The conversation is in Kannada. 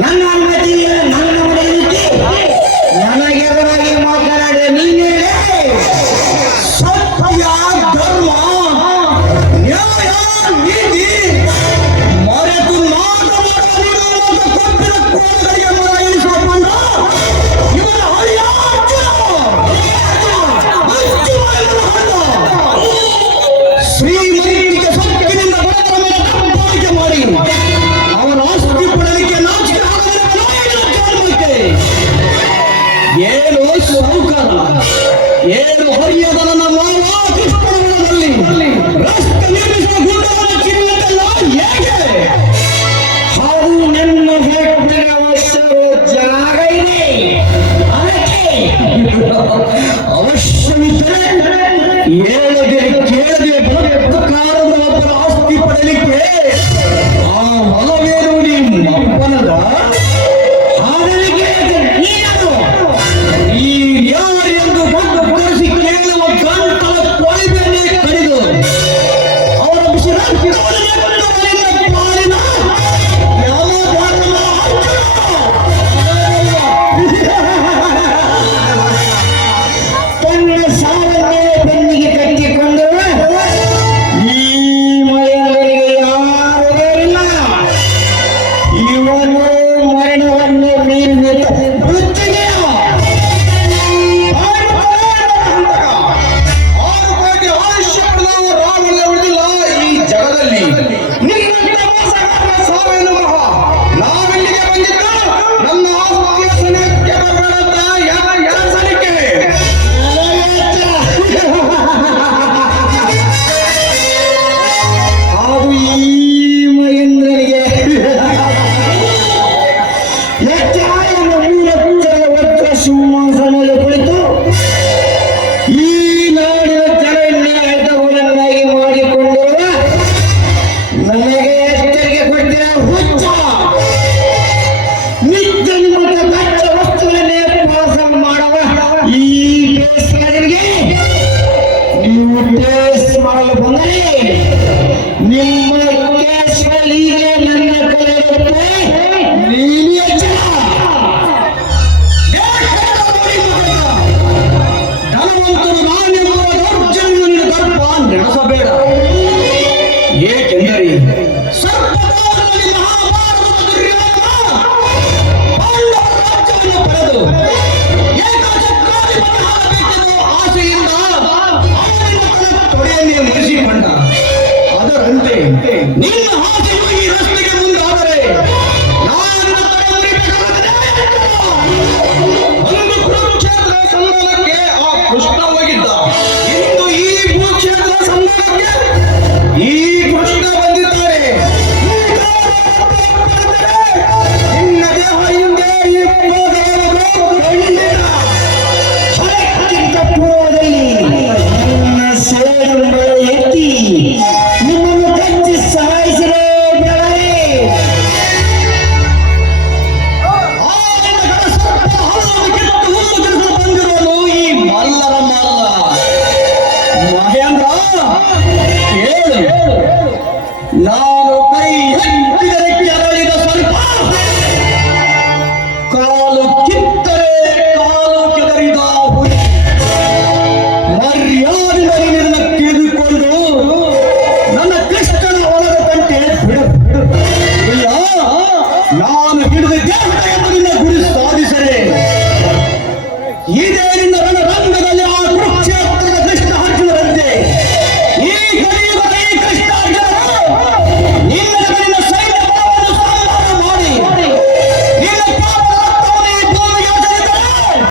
ನನ್ನ ಅನುಮತಿ ನನ್ನ ಮನೆಯಲ್ಲಿ ನನಗೆ ಎದುರಾಗಿ ಮಾತನಾಡಿದ ನೀನೇ ಸತ್ಯ ಧರ್ಮ ನ್ಯಾಯ ನೀತಿ ಮರೆತು ಕೊಟ್ಟಿದ ಕೋಣಗಳಿಗೆ ಮರಳಿಸಿಕೊಂಡ ಇವರ ಶ್ರೀಮಂತಿಕೆ ಸೊಕ್ಕಿನಿಂದ ಬಡವರ ಮೇಲೆ ದಬ್ಬಾಳಿಕೆ ಮಾಡಿ ಅವರ ಆಸ್ತಿ ಪಡಲಿಕ್ಕೆ ನಾಚಿಕೆ ಏನು ಸೌಕರ ಏನು ಹರಿಯದ ನನ್ನ ಮಾನವದಲ್ಲಿ ರಸ್ತೆ ನಿರ್ಮಿಸುವ ಗುಡ್ಡವನ್ನು ಚಿನ್ನದಲ್ಲ ಹೇಗೆ ಹಾಗೂ ನನ್ನ ಫ್ಯಾಕ್ಟರಿ ಅವಶ್ಯವ ಜಾಗ ಇದೆ ಅದಕ್ಕೆ ಅವಶ್ಯವಿದ್ದರೆ ಹೇಳದೆ ಕೇಳದೆ ಬಲತ್ಕಾರದ ಒಬ್ಬರ ಆಸ್ತಿ ಪಡಲಿಕ್ಕೆ ಆ ಹೊಲವೇನು ನಿಮ್ಮಪ್ಪನದ ನಿನ್ನ ಹಾಗೆ ಈ ರಸ್ತೆಗೆ ಮುಂದಾದರೆ ಒಂದು ಕುರುಕ್ಷೇತ್ರ ಸಂಧಾನಕ್ಕೆ ಆ ಕೃಷ್ಣ ಹೋಗಿದ್ದ. ಇಂದು ಈ ಭೂಕ್ಷೇತ್ರ ಸಂಧಾನಕ್ಕೆ ಈ ಕೃಷ್ಣ ಬಂದಿದ್ದಾರೆ. ನಿನ್ನ ದೇಹ ಹಿಂದೆ ಈ ಹೊರಕ್ಕಿಂತ ಪೂರ್ವದಲ್ಲಿ ನನ್ನ ಸೇರು ಎತ್ತಿ ನಿಮ್ಮನ್ನು ಕಚ್ಚಿ ಸಾಯಿಸಿರೇ ಬೆಳರೆ ಬಂದಿರೋನು ಈ ಮಲ್ಲರ ಮಲ್ಲ ಮಹೇಂದ್ರ. ಹೇಳು, ನಾನು ಕೈ ಎತ್ತಿದರೆ ಕೆರಳಿದ ಸ್ವಲ್ಪ, ಕಾಲು ಕಿತ್ತರೆ ಕಾಲು ಕೆದರಿದ ಹುಲಿ. ಮರ್ಯಾದೆ ನಿನ್ನ ತಿಳಿದುಕೊಂಡು ನನ್ನ ಕೃಷ್ಣನ ಹೊಲದ ತಂಟೆ ಬಿಡು. ಇಲ್ಲ,